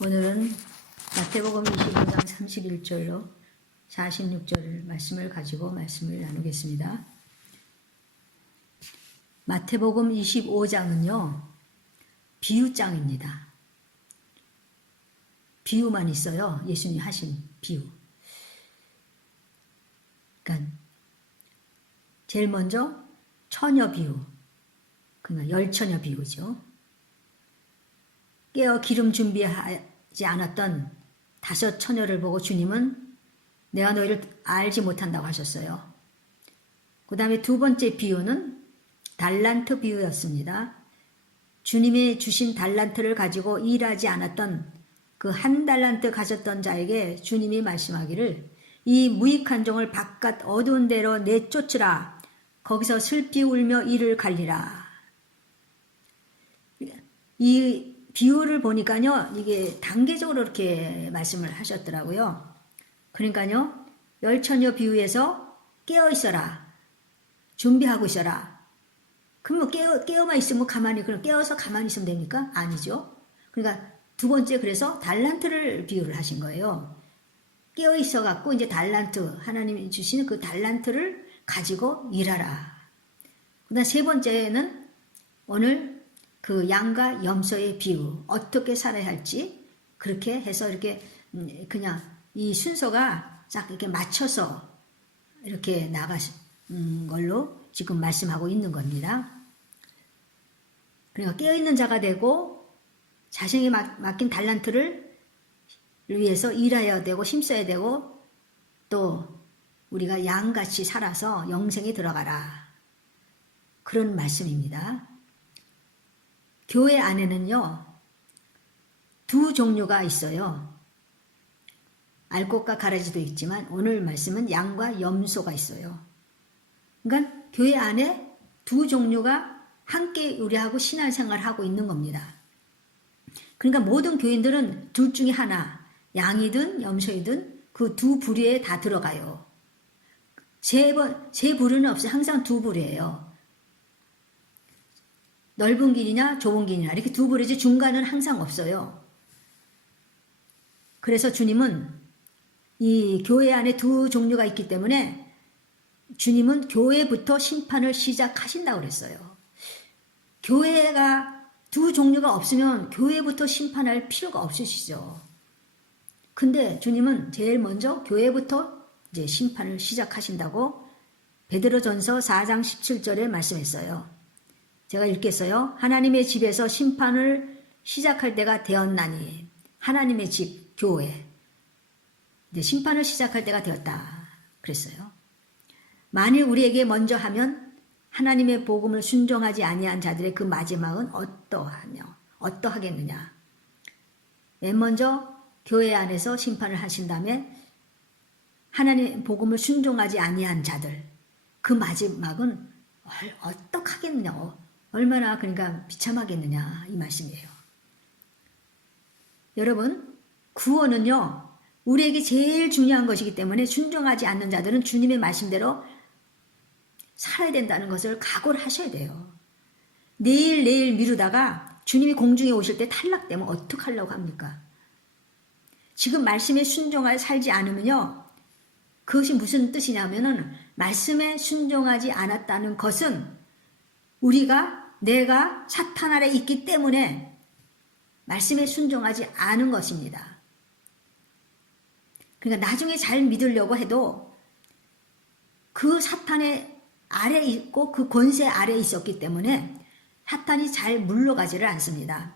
오늘은 마태복음 25장 31절로 46절 말씀을 가지고 말씀을 나누겠습니다. 마태복음 25장은요, 비유장입니다. 비유만 있어요. 예수님이 하신 비유. 그러니까 제일 먼저 처녀 비유, 그러니까 열처녀 비유죠. 깨어 기름 준비하지 않았던 5 처녀를 보고 주님은 내가 너희를 알지 못한다고 하셨어요. 그 다음에 두 번째 비유는 달란트 비유였습니다. 주님이 주신 달란트를 가지고 일하지 않았던 그 1 달란트 가졌던 자에게 주님이 말씀하기를 이 무익한 종을 바깥 어두운 데로 내쫓으라. 거기서 슬피 울며 이를 갈리라. 이 비유를 보니까요, 이게 단계적으로 이렇게 말씀을 하셨더라고요. 그러니까요, 열처녀 비유에서 깨어 있어라. 준비하고 있어라. 그럼 깨어만 있으면 가만히, 그럼 깨어서 가만히 있으면 됩니까? 아니죠. 그러니까 두 번째, 그래서 달란트를 비유를 하신 거예요. 깨어 있어 갖고 이제 달란트, 하나님이 주시는 그 달란트를 가지고 일하라. 그다음 세 번째는 오늘 그 양과 염소의 비유, 어떻게 살아야 할지, 그렇게 해서 이렇게 그냥 이 순서가 딱 이렇게 맞춰서 이렇게 나가신 걸로 지금 말씀하고 있는 겁니다. 그러니까 깨어있는 자가 되고 자신이 맡긴 달란트를 위해서 일해야 되고 힘써야 되고 또 우리가 양같이 살아서 영생에 들어가라. 그런 말씀입니다. 교회 안에는요, 2 종류가 있어요. 알곡과 가라지도 있지만 오늘 말씀은 양과 염소가 있어요. 그러니까 교회 안에 2 종류가 함께 우리하고 신앙생활을 하고 있는 겁니다. 그러니까 모든 교인들은 둘 중에 하나, 양이든 염소이든 그 2 부류에 다 들어가요. 세 부류는 없어요. 항상 2 부류예요. 넓은 길이냐 좁은 길이냐 이렇게 2 부류지 중간은 항상 없어요. 그래서 주님은 이 교회 안에 2 종류가 있기 때문에 주님은 교회부터 심판을 시작하신다고 그랬어요. 교회가 2 종류가 없으면 교회부터 심판할 필요가 없으시죠. 근데 주님은 제일 먼저 교회부터 이제 심판을 시작하신다고 베드로전서 4장 17절에 말씀했어요. 제가 읽겠어요. 하나님의 집에서 심판을 시작할 때가 되었나니, 하나님의 집, 교회. 이제 심판을 시작할 때가 되었다. 그랬어요. 만일 우리에게 먼저 하면 하나님의 복음을 순종하지 아니한 자들의 그 마지막은 어떠하겠느냐. 맨 먼저 교회 안에서 심판을 하신 다음에 하나님의 복음을 순종하지 아니한 자들, 그 마지막은 어떡하겠느냐. 얼마나 그러니까 비참하겠느냐 이 말씀이에요. 여러분, 구원은요, 우리에게 제일 중요한 것이기 때문에 순종하지 않는 자들은 주님의 말씀대로 살아야 된다는 것을 각오를 하셔야 돼요. 내일 미루다가 주님이 공중에 오실 때 탈락되면 어떡하려고 합니까? 지금 말씀에 순종하여 살지 않으면요, 그것이 무슨 뜻이냐면은 말씀에 순종하지 않았다는 것은 내가 사탄 아래 있기 때문에 말씀에 순종하지 않은 것입니다. 그러니까 나중에 잘 믿으려고 해도 그 사탄의 아래 있고 그 권세 아래 있었기 때문에 사탄이 잘 물러가지를 않습니다.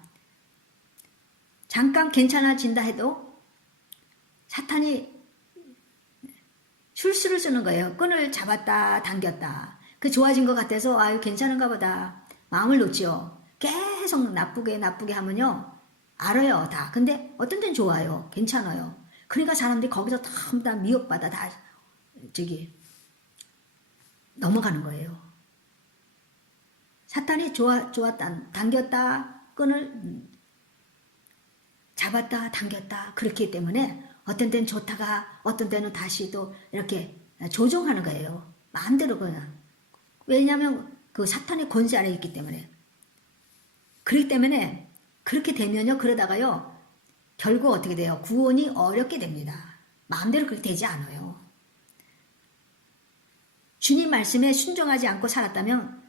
잠깐 괜찮아진다 해도 사탄이 술수를 쓰는 거예요. 끈을 잡았다 당겼다. 그 좋아진 것 같아서 아유 괜찮은가 보다 마음을 놓지요. 계속 나쁘게 하면요, 알아요 다. 근데 어떤 데는 좋아요. 괜찮아요. 그러니까 사람들이 거기서 다 미혹받아 다 넘어가는 거예요. 사탄이 좋았다 당겼다, 끈을 잡았다 당겼다, 그렇기 때문에 어떤 때는 좋다가 어떤 때는 다시 또 이렇게 조종하는 거예요. 마음대로 그냥. 왜냐하면 그 사탄의 권세 아래 있기 때문에. 그렇기 때문에 그렇게 되면요, 그러다가요 결국 어떻게 돼요? 구원이 어렵게 됩니다. 마음대로 그렇게 되지 않아요. 주님 말씀에 순종하지 않고 살았다면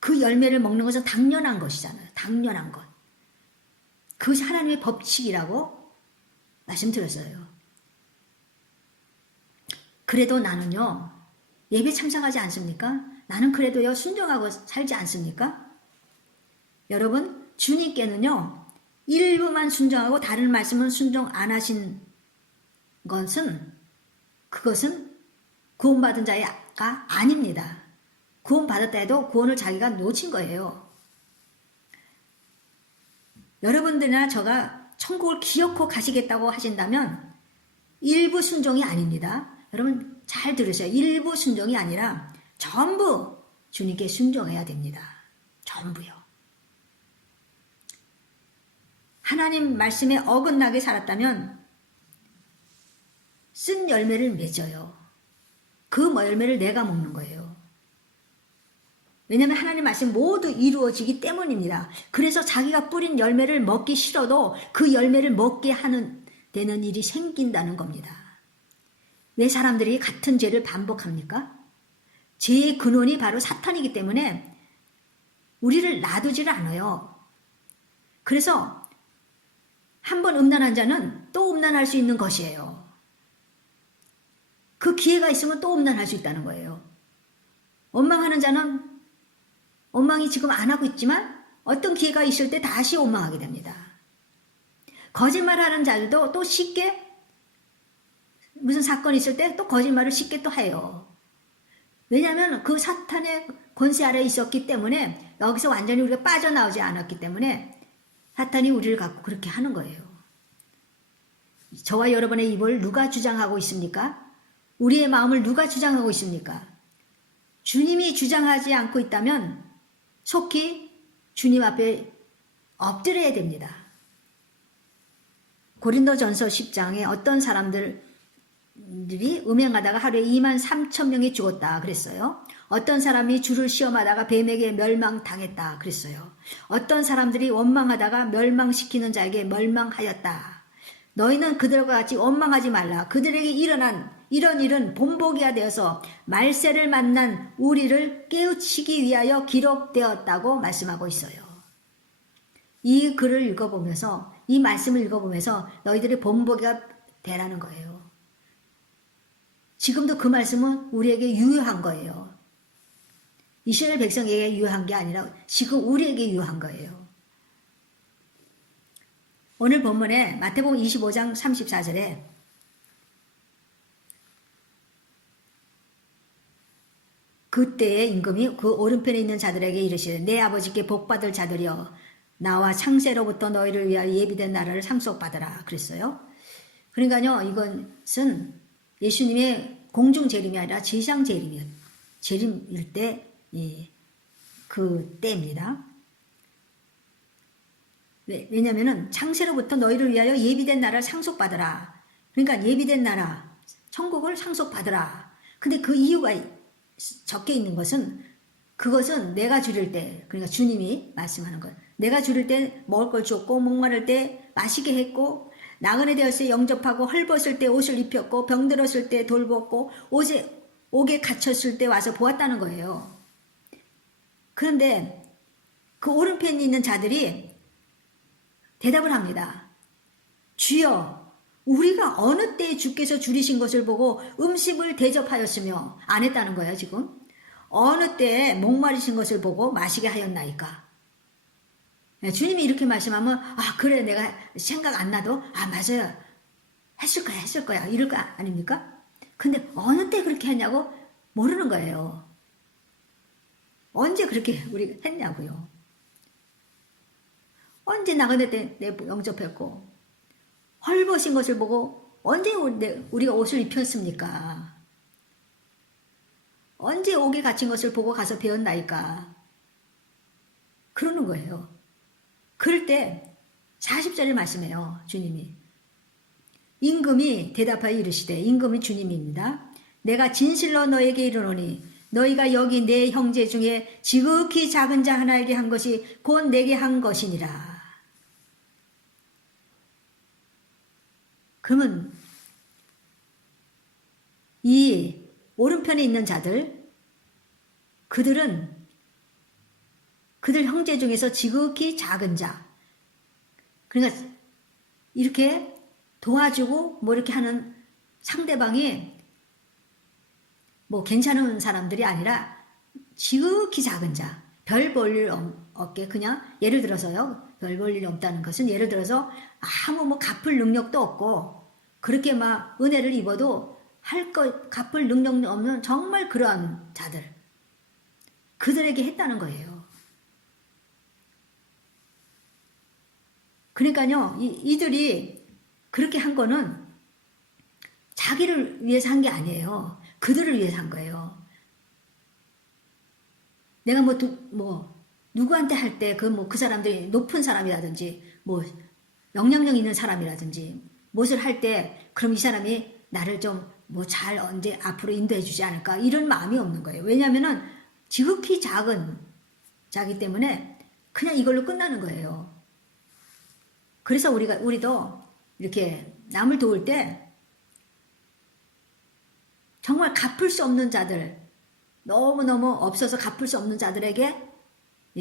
그 열매를 먹는 것은 당연한 것이잖아요. 당연한 것. 그것이 하나님의 법칙이라고 말씀드렸어요. 그래도 나는요, 예배 참석하지 않습니까? 나는 그래도요, 순종하고 살지 않습니까? 여러분, 주님께는요, 일부만 순종하고 다른 말씀은 순종 안 하신 것은, 그것은 구원받은 자가 아닙니다. 구원받았다 해도 구원을 자기가 놓친 거예요. 여러분들이나 저가 천국을 기어코 가시겠다고 하신다면 일부 순종이 아닙니다. 여러분 잘 들으세요. 일부 순종이 아니라 전부 주님께 순종해야 됩니다. 전부요. 하나님 말씀에 어긋나게 살았다면 쓴 열매를 맺어요. 그 열매를 내가 먹는 거예요. 왜냐하면 하나님 말씀 모두 이루어지기 때문입니다. 그래서 자기가 뿌린 열매를 먹기 싫어도 그 열매를 먹게 하는 되는 일이 생긴다는 겁니다. 왜 사람들이 같은 죄를 반복합니까? 죄의 근원이 바로 사탄이기 때문에 우리를 놔두지를 않아요. 그래서 한번 음란한 자는 또 음란할 수 있는 것이에요. 그 기회가 있으면 또 음란할 수 있다는 거예요. 원망하는 자는 원망이 지금 안 하고 있지만 어떤 기회가 있을 때 다시 원망하게 됩니다. 거짓말하는 자들도 또 쉽게 무슨 사건이 있을 때 또 거짓말을 쉽게 또 해요. 왜냐하면 그 사탄의 권세 아래에 있었기 때문에 여기서 완전히 우리가 빠져나오지 않았기 때문에 사탄이 우리를 갖고 그렇게 하는 거예요. 저와 여러분의 입을 누가 주장하고 있습니까? 우리의 마음을 누가 주장하고 있습니까? 주님이 주장하지 않고 있다면 속히 주님 앞에 엎드려야 됩니다. 고린도전서 10장에 어떤 사람들이 음행하다가 하루에 23,000명이 죽었다 그랬어요. 어떤 사람이 주를 시험하다가 뱀에게 멸망당했다 그랬어요. 어떤 사람들이 원망하다가 멸망시키는 자에게 멸망하였다. 너희는 그들과 같이 원망하지 말라. 그들에게 일어난 이런 일은 본보기가 되어서 말세를 만난 우리를 깨우치기 위하여 기록되었다고 말씀하고 있어요. 이 글을 읽어보면서 이 말씀을 읽어보면서 너희들의 본보기가 되라는 거예요. 지금도 그 말씀은 우리에게 유효한 거예요. 이스라엘 백성에게 유효한 게 아니라 지금 우리에게 유효한 거예요. 오늘 본문에 마태복음 25장 34절에 그때의 임금이 그 오른편에 있는 자들에게 이르시되 내 아버지께 복받을 자들이여 나와 창세로부터 너희를 위하여 예비된 나라를 상속받으라 그랬어요. 그러니까요, 이것은 예수님의 공중 재림이 아니라 지상 재림일 때, 그 때입니다. 왜냐면은 창세로부터 너희를 위하여 예비된 나라를 상속받으라. 그러니까 예비된 나라, 천국을 상속받으라. 근데 그 이유가 적혀 있는 것은 그것은 내가 주릴 때, 그러니까 주님이 말씀하는 것. 내가 주릴 때 먹을 걸 줬고 목마를 때 마시게 했고 나그네 되었을 때 영접하고 헐벗을 때 옷을 입혔고 병들었을 때 돌봤고 옥에 갇혔을 때 와서 보았다는 거예요. 그런데 그 오른편에 있는 자들이 대답을 합니다. 주여, 우리가 어느 때에 주께서 줄이신 것을 보고 음식을 대접하였으며 안 했다는 거예요, 지금. 어느 때에 목마르신 것을 보고 마시게 하였나이까. 주님이 이렇게 말씀하면 그래 내가 생각 안 나도 맞아요. 했을 거야. 이럴 거 아닙니까? 근데 어느 때 그렇게 했냐고 모르는 거예요. 언제 그렇게 우리가 했냐고요. 언제 나그네 때 내 영접했고 헐벗은 것을 보고 언제 우리가 옷을 입혔습니까? 언제 옥에 갇힌 것을 보고 가서 배웠나이까? 그러는 거예요. 그럴 때 40절을 말씀해요. 주님이. 임금이 대답하여 이르시되, 임금이 주님입니다. 내가 진실로 너에게 이르노니 너희가 여기 내 형제 중에 지극히 작은 자 하나에게 한 것이 곧 내게 한 것이니라. 그러면 이 오른편에 있는 자들, 그들 형제 중에서 지극히 작은 자, 그러니까 이렇게 도와주고 뭐 이렇게 하는 상대방이 뭐 괜찮은 사람들이 아니라 지극히 작은 자, 별 볼 일 없게, 그냥 예를 들어서요, 별 볼 일이 없다는 것은 예를 들어서 아무 뭐 갚을 능력도 없고 그렇게 막 은혜를 입어도 갚을 능력 없는 정말 그러한 자들, 그들에게 했다는 거예요. 그러니까요, 이들이 그렇게 한 거는 자기를 위해서 한 게 아니에요. 그들을 위해서 한 거예요. 내가 누구한테 할 때 그 사람들이 높은 사람이라든지 뭐 영향력 있는 사람이라든지 무엇을 할 때 그럼 이 사람이 나를 좀 뭐 잘 언제 앞으로 인도해 주지 않을까, 이런 마음이 없는 거예요. 왜냐하면은 지극히 작은 자기 때문에 그냥 이걸로 끝나는 거예요. 그래서 우리도 이렇게 남을 도울 때 정말 갚을 수 없는 자들, 너무너무 없어서 갚을 수 없는 자들에게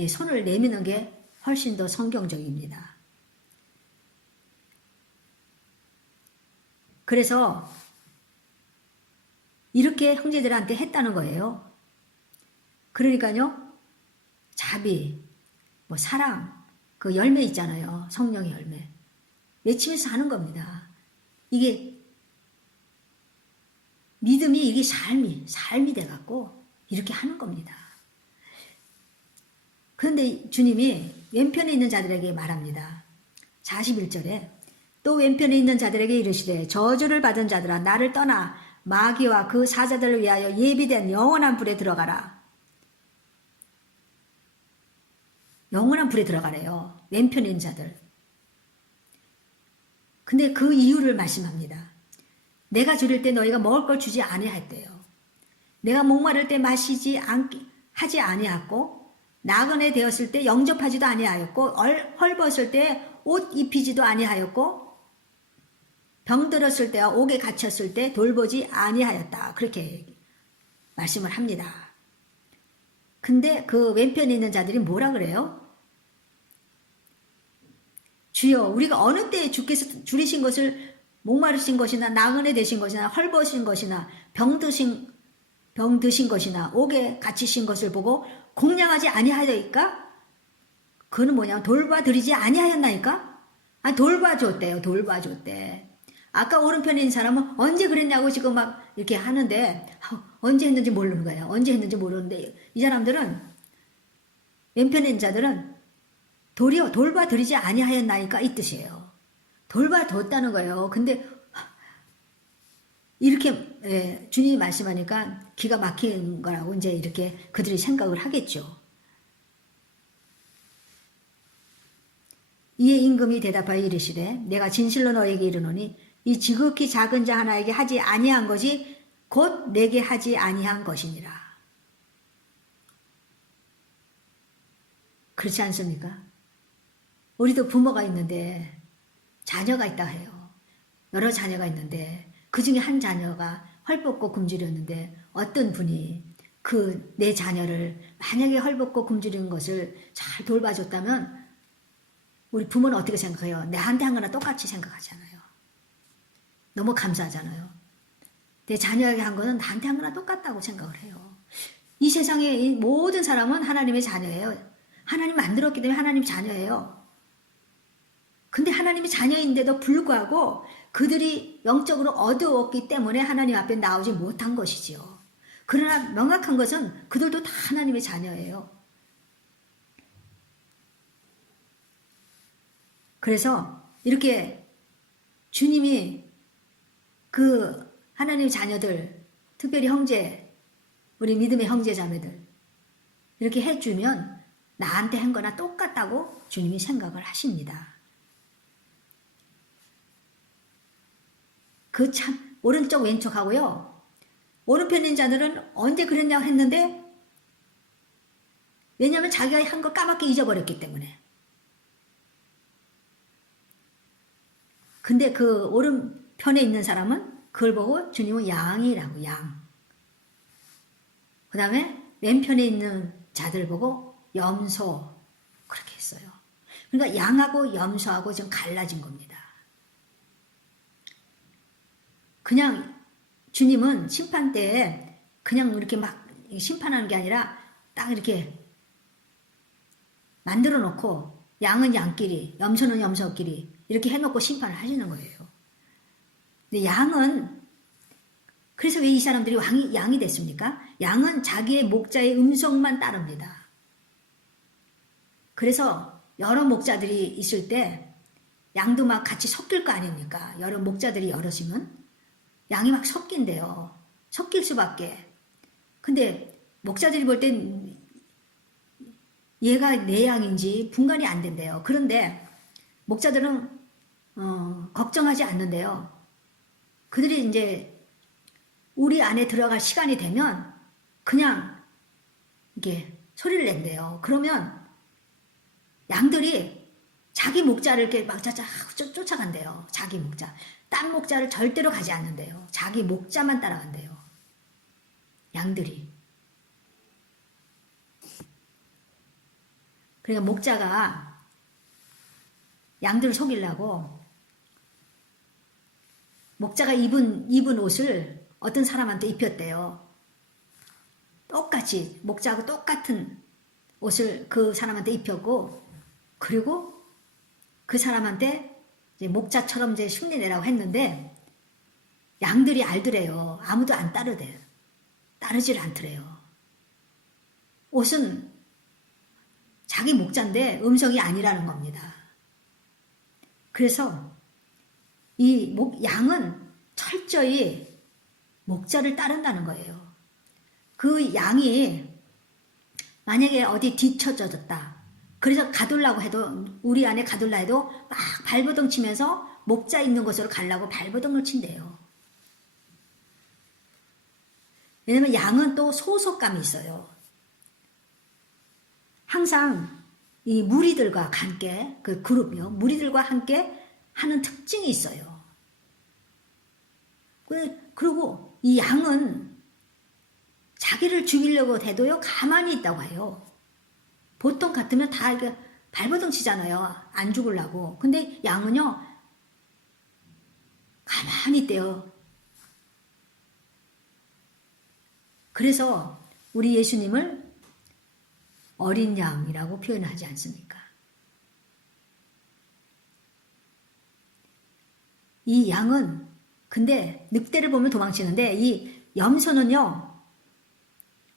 손을 내미는 게 훨씬 더 성경적입니다. 그래서 이렇게 형제들한테 했다는 거예요. 그러니까요, 자비, 뭐 사랑, 그 열매 있잖아요. 성령의 열매. 맺히면서 하는 겁니다. 이게 믿음이, 이게 삶이 돼갖고 이렇게 하는 겁니다. 그런데 주님이 왼편에 있는 자들에게 말합니다. 41절에 또 왼편에 있는 자들에게 이르시되 저주를 받은 자들아 나를 떠나 마귀와 그 사자들을 위하여 예비된 영원한 불에 들어가라. 영원한 불에 들어가래요. 왼편에 있는 자들. 근데 그 이유를 말씀합니다. 내가 줄일 때 너희가 먹을 걸 주지 아니하였대요. 내가 목마를 때 하지 아니하였고 나그네 되었을 때 영접하지도 아니하였고 헐벗을 때 옷 입히지도 아니하였고 병들었을 때와 옥에 갇혔을 때 돌보지 아니하였다. 그렇게 말씀을 합니다. 근데 그 왼편에 있는 자들이 뭐라 그래요? 주여 우리가 어느 때에 주께서 줄이신 것을 목마르신 것이나 나그네 되신 것이나 헐벗으신 것이나 병 드신 것이나 옥에 갇히신 것을 보고 공양하지 아니하였나이까? 그는 뭐냐, 돌봐드리지 아니하였나이까? 돌봐줬대요. 돌봐줬대. 아까 오른편에 있는 사람은 언제 그랬냐고 지금 막 이렇게 하는데 언제 했는지 모르는 거예요. 언제 했는지 모르는데 이 사람들은, 왼편에 있는 자들은 도리어 돌봐드리지 아니하였나이까 이 뜻이에요. 돌봐줬다는 거예요. 근데 이렇게 주님이 말씀하니까 기가 막힌 거라고 이제 이렇게 그들이 생각을 하겠죠. 이에 임금이 대답하여 이르시되 내가 진실로 너에게 이르노니 이 지극히 작은 자 하나에게 하지 아니한 것이 곧 내게 하지 아니한 것이니라. 그렇지 않습니까? 우리도 부모가 있는데 자녀가 있다 해요. 여러 자녀가 있는데 그 중에 한 자녀가 헐벗고 굶주렸는데 어떤 분이 내 자녀를 만약에 헐벗고 굶주린 것을 잘 돌봐줬다면 우리 부모는 어떻게 생각해요? 내한테 한 거나 똑같이 생각하잖아요. 너무 감사하잖아요. 내 자녀에게 한 거는 나한테 한 거나 똑같다고 생각을 해요. 이 세상의 모든 사람은 하나님의 자녀예요. 하나님 만들었기 때문에 하나님 자녀예요. 근데 하나님의 자녀인데도 불구하고 그들이 영적으로 어두웠기 때문에 하나님 앞에 나오지 못한 것이지요. 그러나 명확한 것은 그들도 다 하나님의 자녀예요. 그래서 이렇게 주님이 그 하나님의 자녀들, 특별히 형제, 우리 믿음의 형제 자매들 이렇게 해주면 나한테 한 거나 똑같다고 주님이 생각을 하십니다. 그 참 오른쪽 왼쪽 하고요. 오른편에 있는 자들은 언제 그랬냐고 했는데 왜냐하면 자기가 한 거 까맣게 잊어버렸기 때문에. 근데 그 오른편에 편에 있는 사람은 그걸 보고 주님은 양이라고, 양. 그 다음에 왼편에 있는 자들 보고 염소, 그렇게 했어요. 그러니까 양하고 염소하고 좀 갈라진 겁니다. 그냥 주님은 심판 때에 그냥 이렇게 막 심판하는 게 아니라 딱 이렇게 만들어 놓고 양은 양끼리, 염소는 염소끼리 이렇게 해놓고 심판을 하시는 거예요. 근데 양은, 그래서 왜 이 사람들이 양이 됐습니까? 양은 자기의 목자의 음성만 따릅니다. 그래서 여러 목자들이 있을 때 양도 막 같이 섞일 거 아닙니까? 여러 목자들이 여럿이면 양이 막 섞인대요. 섞일 수밖에. 근데 목자들이 볼 땐 얘가 내 양인지 분간이 안 된대요. 그런데 목자들은 걱정하지 않는데요. 그들이 이제 우리 안에 들어갈 시간이 되면 그냥 이게 소리를 낸대요. 그러면 양들이 자기 목자를 이렇게 막 쫓아간대요. 자기 목자. 딴 목자를 절대로 가지 않는데요. 자기 목자만 따라간대요. 양들이. 그러니까 목자가 양들을 속이려고 목자가 입은 옷을 어떤 사람한테 입혔대요. 똑같이 목자하고 똑같은 옷을 그 사람한테 입혔고, 그리고 그 사람한테 이제 목자처럼 이제 흉내 내라고 했는데 양들이 알더래요. 아무도 안 따르대요. 따르질 않더래요. 옷은 자기 목자인데 음성이 아니라는 겁니다. 그래서 이 양은 철저히 목자를 따른다는 거예요. 그 양이 만약에 어디 뒤처졌다. 그래서 가둘라고 해도, 우리 안에 가둘라 해도 막 발버둥 치면서 목자 있는 곳으로 가려고 발버둥을 친대요. 왜냐면 양은 또 소속감이 있어요. 항상 이 무리들과 함께, 그 그룹이요. 무리들과 함께 하는 특징이 있어요. 그리고 이 양은 자기를 죽이려고 해도요, 가만히 있다고 해요. 보통 같으면 다 이렇게 발버둥 치잖아요. 안 죽으려고. 근데 양은요, 가만히 있대요. 그래서 우리 예수님을 어린 양이라고 표현하지 않습니까? 이 양은 근데 늑대를 보면 도망치는데 이 염소는요,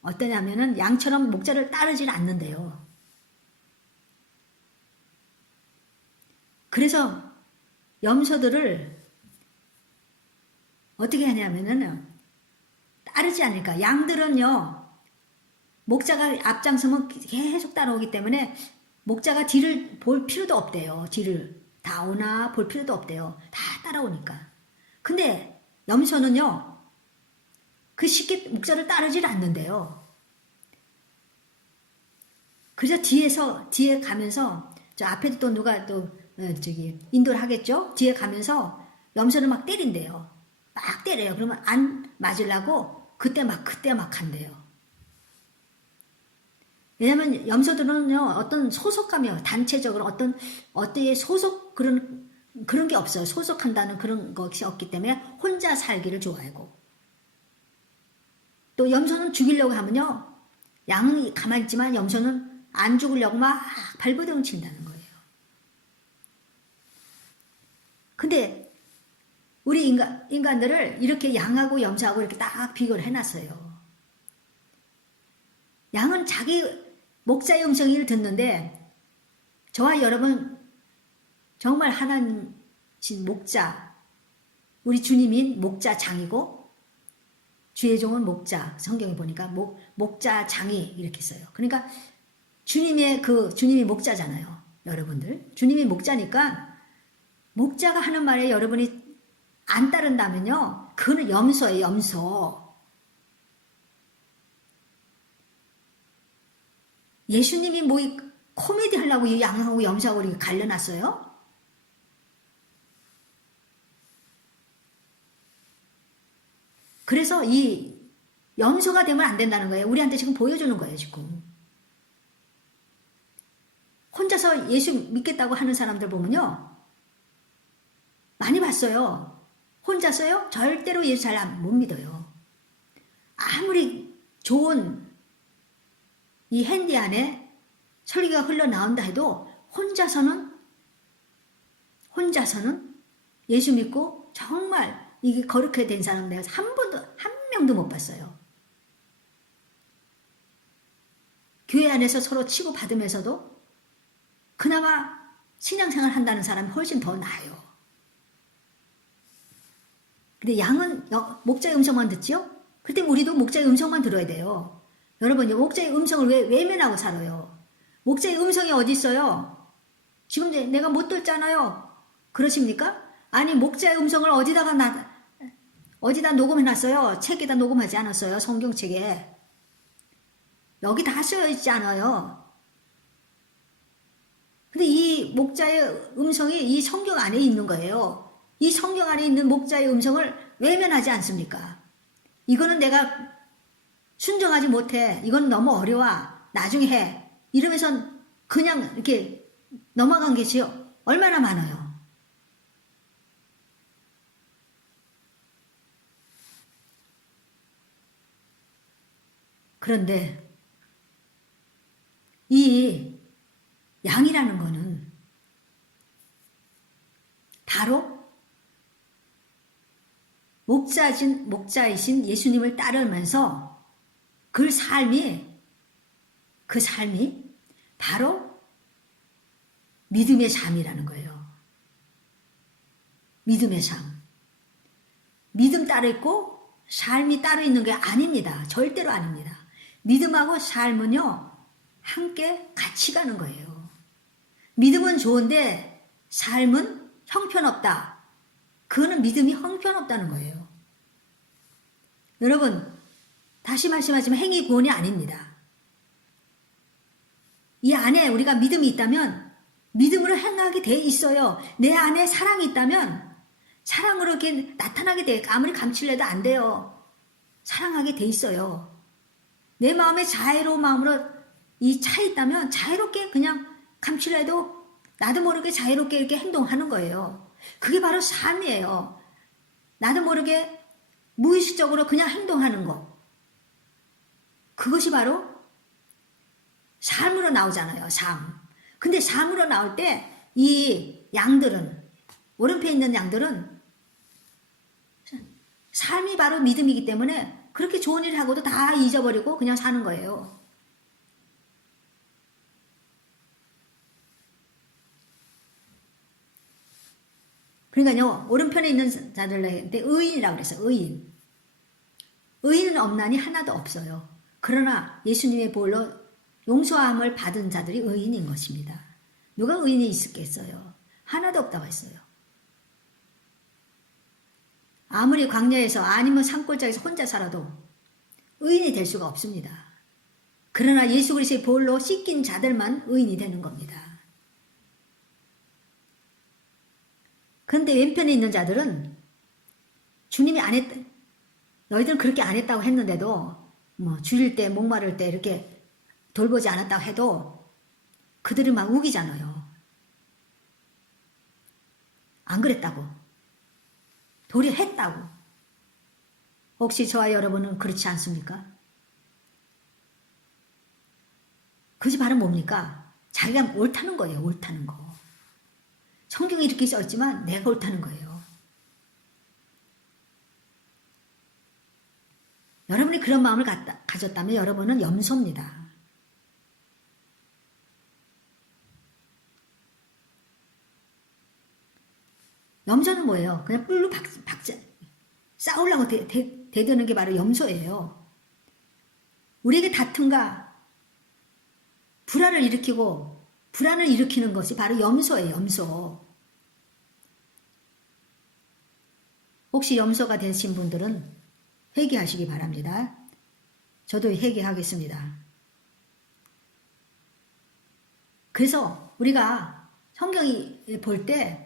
어떠냐면은 양처럼 목자를 따르질 않는데요. 그래서 염소들을 어떻게 하냐면은 따르지 않으니까, 양들은요 목자가 앞장서면 계속 따라오기 때문에 목자가 뒤를 볼 필요도 없대요. 뒤를 다 오나 볼 필요도 없대요. 다 따라오니까. 근데 염소는요 그 쉽게 목자를 따르질 않는데요. 그래서 뒤에 가면서, 저 앞에도 또 누가 또 인도를 하겠죠. 뒤에 가면서 염소를 막 때린대요. 막 때려요. 그러면 안 맞으려고 그때 막 한대요. 왜냐면 염소들은요 어떤 소속감이요, 단체적으로 어떤 소속 그런 게 없어요. 소속한다는 그런 것이 없기 때문에 혼자 살기를 좋아하고, 또 염소는 죽이려고 하면요, 양은 가만히 있지만 염소는 안 죽으려고 막 발버둥 친다는 거예요. 근데 우리 인간들을 이렇게 양하고 염소하고 이렇게 딱 비교를 해놨어요. 양은 자기 목자의 음성을 듣는데, 저와 여러분 정말 하나님신 목자, 우리 주님인 목자장이고 주의 종은 목자, 성경에 보니까 목자장이 이렇게 써요. 그러니까 주님이 목자잖아요. 여러분들 주님이 목자니까, 목자가 하는 말에 여러분이 안 따른다면요, 그거는 염소예요. 염소. 예수님이 뭐 코미디 하려고 이 양하고 염소하고 이렇게 갈려놨어요? 그래서 이 염소가 되면 안 된다는 거예요. 우리한테 지금 보여주는 거예요, 지금. 혼자서 예수 믿겠다고 하는 사람들 보면요. 많이 봤어요. 혼자서요? 절대로 예수 잘 못 믿어요. 아무리 좋은 이 핸디 안에 설교가 흘러나온다 해도 혼자서는 예수 믿고 정말 이게 거룩하게 된 사람 내가 한 명도 못 봤어요. 교회 안에서 서로 치고받으면서도 그나마 신앙생활 한다는 사람이 훨씬 더 나아요. 근데 양은 목자의 음성만 듣지요? 그때 우리도 목자의 음성만 들어야 돼요. 여러분, 목자의 음성을 왜 외면하고 살아요? 목자의 음성이 어디 있어요? 지금 내가 못 듣잖아요. 그러십니까? 아니, 목자의 음성을 어디다 녹음해놨어요? 책에다 녹음하지 않았어요? 성경책에. 여기 다 쓰여 있지 않아요. 근데 이 목자의 음성이 이 성경 안에 있는 거예요. 이 성경 안에 있는 목자의 음성을 외면하지 않습니까? 이거는 내가 순종하지 못해. 이건 너무 어려워. 나중에 해. 이러면서 그냥 이렇게 넘어간 것이 얼마나 많아요. 그런데 이 양이라는 거는 바로 목자이신 예수님을 따르면서 그 삶이 바로 믿음의 삶이라는 거예요. 믿음의 삶. 믿음 따로 있고 삶이 따로 있는 게 아닙니다. 절대로 아닙니다. 믿음하고 삶은요, 함께 같이 가는 거예요. 믿음은 좋은데 삶은 형편없다. 그거는 믿음이 형편없다는 거예요. 여러분, 다시 말씀하지만 행위 구원이 아닙니다. 이 안에 우리가 믿음이 있다면 믿음으로 행하게 돼 있어요. 내 안에 사랑이 있다면 사랑으로 이렇게 나타나게 돼. 아무리 감추려도 안 돼요. 사랑하게 돼 있어요. 내 마음에 자애로운 마음으로 이 차 있다면 자유롭게 그냥 감추려 해도 나도 모르게 자유롭게 이렇게 행동하는 거예요. 그게 바로 삶이에요. 나도 모르게 무의식적으로 그냥 행동하는 거. 그것이 바로 삶으로 나오잖아요. 삶. 근데 삶으로 나올 때 이 양들은, 오른편에 있는 양들은 삶이 바로 믿음이기 때문에 그렇게 좋은 일을 하고도 다 잊어버리고 그냥 사는 거예요. 그러니까요, 오른편에 있는 자들한테 의인이라고 그랬어요. 의인은 없나니 하나도 없어요. 그러나 예수님의 보혈로 용서함을 받은 자들이 의인인 것입니다. 누가 의인이 있었겠어요? 하나도 없다고 했어요. 아무리 광야에서 아니면 산골짜기에서 혼자 살아도 의인이 될 수가 없습니다. 그러나 예수 그리스도의 보혈로 씻긴 자들만 의인이 되는 겁니다. 그런데 왼편에 있는 자들은 주님이 안 했다. 너희들은 그렇게 안 했다고 했는데도 뭐 줄일 때 목마를 때 이렇게 돌보지 않았다고 해도 그들은 막 우기잖아요. 안 그랬다고. 도리어 했다고. 혹시 저와 여러분은 그렇지 않습니까? 그것이 바로 뭡니까? 자기가 옳다는 거예요. 옳다는 거. 성경에 이렇게 써있지만 내가 옳다는 거예요. 여러분이 그런 마음을 가졌다면 여러분은 염소입니다. 염소는 뭐예요? 그냥 뿔로 싸우려고 대드는 게 바로 염소예요. 우리에게 다툼과 불안을 일으키고 불안을 일으키는 것이 바로 염소예요. 염소. 혹시 염소가 되신 분들은 회개하시기 바랍니다. 저도 회개하겠습니다. 그래서 우리가 성경이 볼 때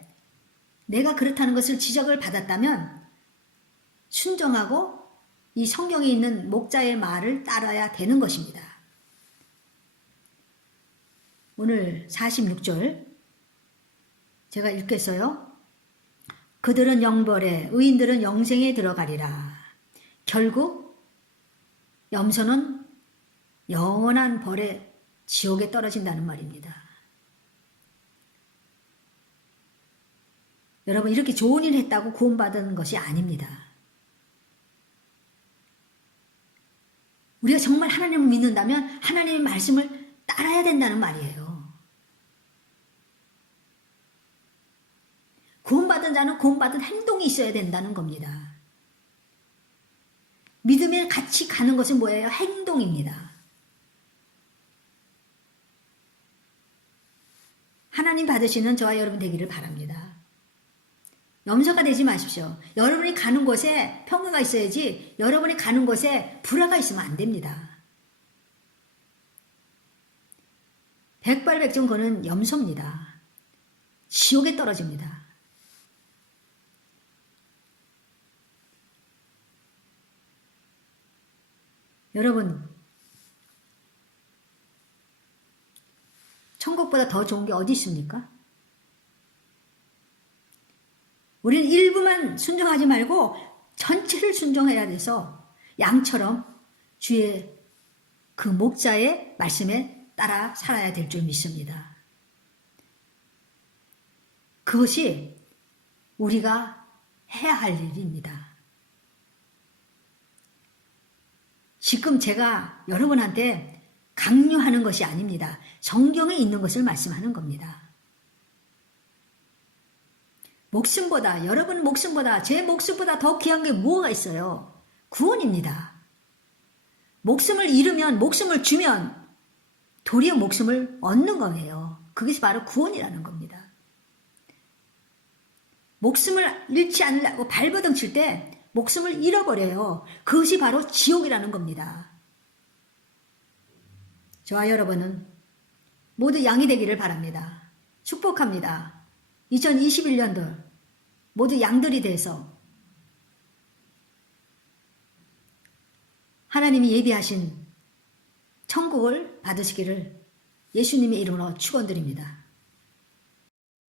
내가 그렇다는 것을 지적을 받았다면 순종하고 이 성경에 있는 목자의 말을 따라야 되는 것입니다. 오늘 46절 제가 읽겠어요. 그들은 영벌에 의인들은 영생에 들어가리라. 결국 염소는 영원한 벌에 지옥에 떨어진다는 말입니다. 여러분 이렇게 좋은 일 했다고 구원받은 것이 아닙니다. 우리가 정말 하나님을 믿는다면 하나님의 말씀을 따라야 된다는 말이에요. 구원받은 자는 구원받은 행동이 있어야 된다는 겁니다. 믿음에 같이 가는 것은 뭐예요? 행동입니다. 하나님 받으시는 저와 여러분 되기를 바랍니다. 염소가 되지 마십시오. 여러분이 가는 곳에 평화가 있어야지 여러분이 가는 곳에 불화가 있으면 안 됩니다. 백발백중 그는 염소입니다. 지옥에 떨어집니다. 여러분 천국보다 더 좋은 게 어디 있습니까? 우리는 일부만 순종하지 말고 전체를 순종해야 돼서 양처럼 주의 그 목자의 말씀에 따라 살아야 될 줄 믿습니다. 그것이 우리가 해야 할 일입니다. 지금 제가 여러분한테 강요하는 것이 아닙니다. 성경에 있는 것을 말씀하는 겁니다. 목숨보다 여러분 목숨보다 제 목숨보다 더 귀한 게 뭐가 있어요? 구원입니다. 목숨을 잃으면 목숨을 주면 도리어 목숨을 얻는 거예요. 그것이 바로 구원이라는 겁니다. 목숨을 잃지 않으려고 발버둥 칠 때 목숨을 잃어버려요. 그것이 바로 지옥이라는 겁니다. 저와 여러분은 모두 양이 되기를 바랍니다. 축복합니다. 2021년도 모두 양들이 돼서 하나님이 예비하신 천국을 받으시기를 예수님의 이름으로 축원드립니다.